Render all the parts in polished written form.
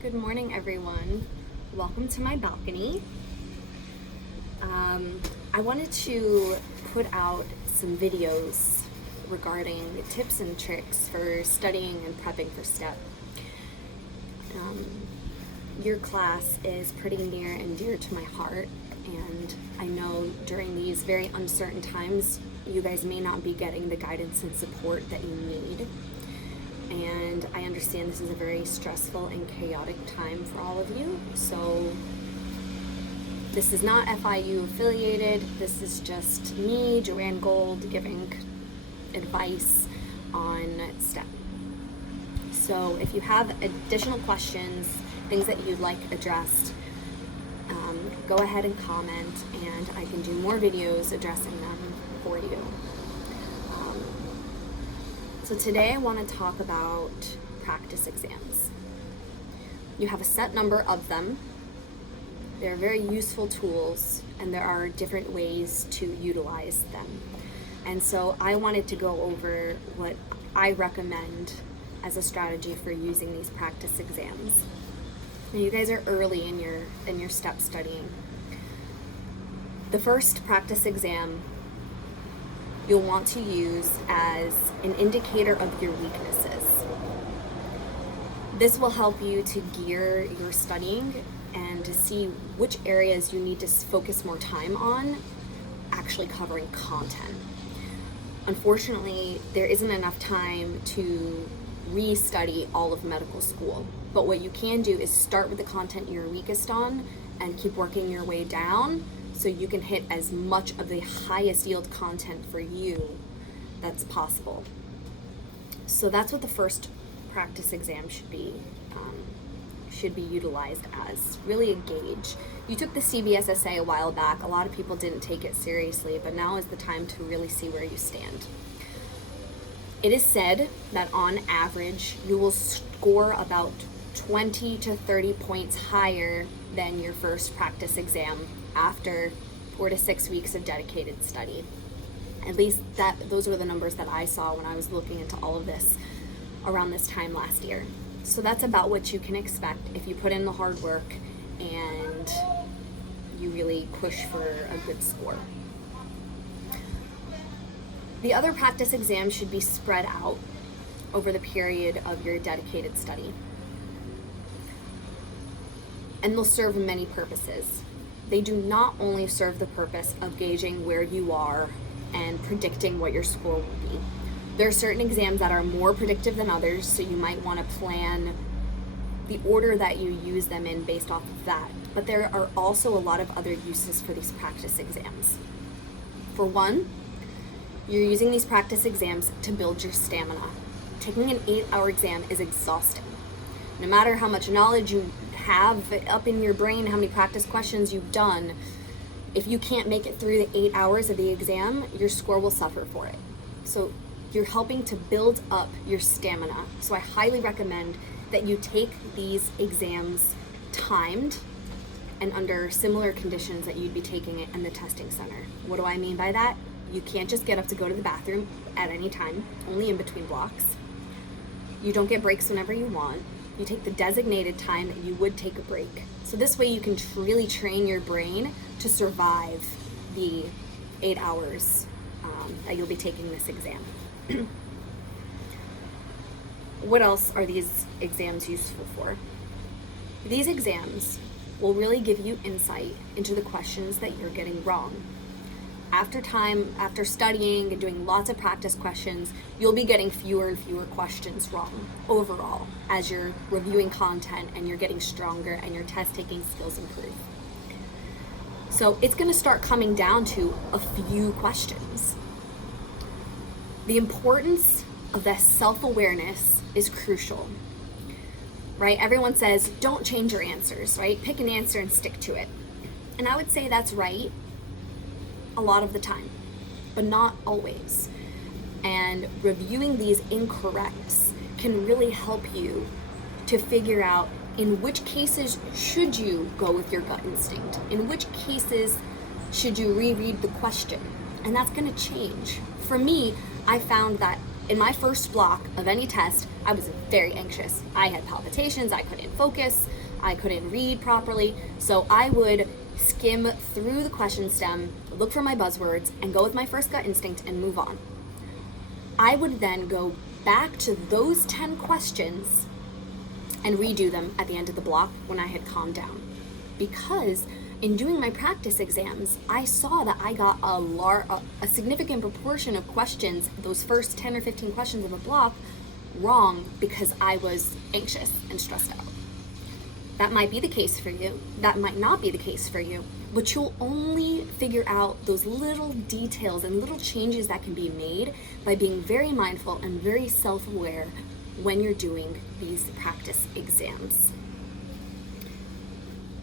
Good morning, everyone. Welcome to my balcony. I wanted to put out some videos regarding tips and tricks for studying and prepping for STEP. Your class is pretty near and dear to my heart, and I know during these very uncertain times, you guys may not be getting the guidance and support that you need. And I understand this is a very stressful and chaotic time for all of you. So this is not FIU affiliated. This is just me, Joanne Gold, giving advice on STEP. So if you have additional questions, things that you'd like addressed, go ahead and comment, and I can do more videos addressing them for you. So today I want to talk about practice exams. You have a set number of them. They're very useful tools, and there are different ways to utilize them. And so I wanted to go over what I recommend as a strategy for using these practice exams. Now, you guys are early in your STEP studying. The first practice exam you'll want to use as an indicator of your weaknesses. This will help you to gear your studying and to see which areas you need to focus more time on actually covering content. Unfortunately, there isn't enough time to re-study all of medical school, but what you can do is start with the content you're weakest on and keep working your way down so you can hit as much of the highest yield content for you that's possible. So that's what the first practice exam should be utilized as, really a gauge. You took the CBSSA a while back. A lot of people didn't take it seriously, but now is the time to really see where you stand. It is said that on average, you will score about 20 to 30 points higher than your first practice exam after 4 to 6 weeks of dedicated study. At least those were the numbers that I saw when I was looking into all of this around this time last year. So that's about what you can expect if you put in the hard work and you really push for a good score. The other practice exams should be spread out over the period of your dedicated study. And they'll serve many purposes. They do not only serve the purpose of gauging where you are and predicting what your score will be. There are certain exams that are more predictive than others, so you might want to plan the order that you use them in based off of that. But there are also a lot of other uses for these practice exams. For one, you're using these practice exams to build your stamina. Taking an 8-hour exam is exhausting. No matter how much knowledge you have up in your brain, how many practice questions you've done, if you can't make it through the 8 hours of the exam, your score will suffer for it. So you're helping to build up your stamina. So I highly recommend that you take these exams timed and under similar conditions that you'd be taking it in the testing center. What do I mean by that? You can't just get up to go to the bathroom at any time, only in between blocks. You don't get breaks whenever you want. You take the designated time that you would take a break. So this way you can really train your brain to survive the 8 hours that you'll be taking this exam. What else are these exams useful for? These exams will really give you insight into the questions that you're getting wrong. After studying and doing lots of practice questions, you'll be getting fewer and fewer questions wrong overall as you're reviewing content and you're getting stronger and your test taking skills improve. So it's going to start coming down to a few questions. The importance of that self-awareness is crucial, right? Everyone says, don't change your answers, right? Pick an answer and stick to it. And I would say that's right a lot of the time, but not always. And reviewing these incorrects can really help you to figure out in which cases should you go with your gut instinct, in which cases should you reread the question, and that's going to change. For me, I found that in my first block of any test, I was very anxious. I had palpitations, I couldn't focus, I couldn't read properly. So I would skim through the question stem, look for my buzzwords, and go with my first gut instinct and move on. I would then go back to those 10 questions and redo them at the end of the block when I had calmed down. Because in doing my practice exams, I saw that I got a significant proportion of questions, those first 10 or 15 questions of a block, wrong because I was anxious and stressed out. That might be the case for you. That might not be the case for you. But you'll only figure out those little details and little changes that can be made by being very mindful and very self-aware when you're doing these practice exams.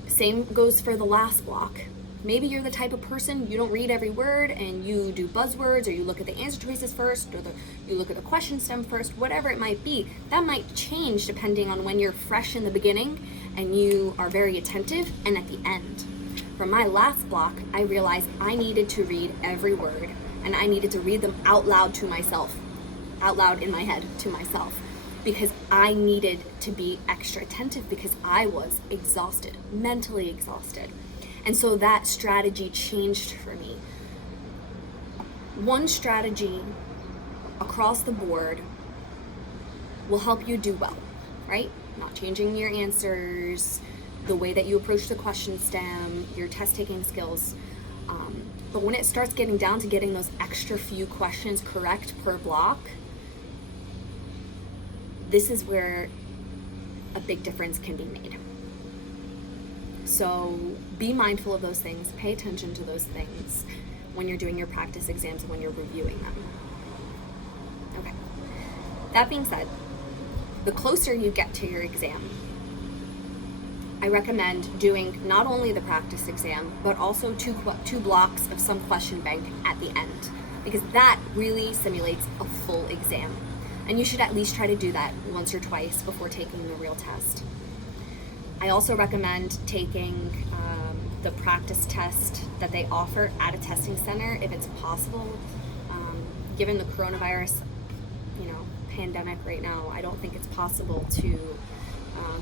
Same goes for the last block. Maybe you're the type of person, you don't read every word and you do buzzwords, or you look at the answer choices first, or you look at the question stem first, whatever it might be. That might change depending on when you're fresh in the beginning and you are very attentive and at the end. For my last block, I realized I needed to read every word and I needed to read them out loud to myself, out loud in my head to myself, because I needed to be extra attentive because I was exhausted, mentally exhausted. And so that strategy changed for me. One strategy across the board will help you do well, right? Not changing your answers, the way that you approach the question stem, your test taking skills. But when it starts getting down to getting those extra few questions correct per block, this is where a big difference can be made. So be mindful of those things, pay attention to those things when you're doing your practice exams and when you're reviewing them. Okay, that being said, the closer you get to your exam, I recommend doing not only the practice exam, but also two blocks of some question bank at the end, because that really simulates a full exam. And you should at least try to do that once or twice before taking the real test. I also recommend taking the practice test that they offer at a testing center if it's possible. Given the coronavirus, pandemic right now, I don't think it's possible to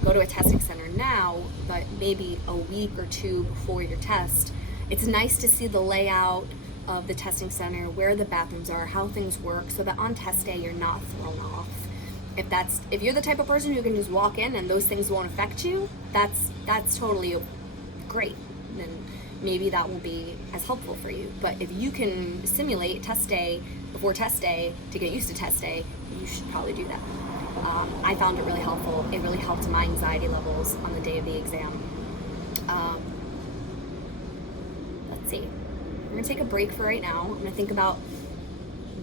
go to a testing center now, but maybe a week or two before your test. It's nice to see the layout of the testing center, where the bathrooms are, how things work, so that on test day you're not thrown off. If you're the type of person who can just walk in and those things won't affect you, that's totally great. Then maybe that will be as helpful for you. But if you can simulate test day before test day to get used to test day, you should probably do that. I found it really helpful. It really helped my anxiety levels on the day of the exam. Let's see. We're gonna take a break for right now. I'm gonna think about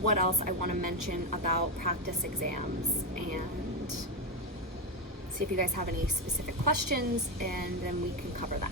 what else I want to mention about practice exams and see if you guys have any specific questions, and then we can cover that.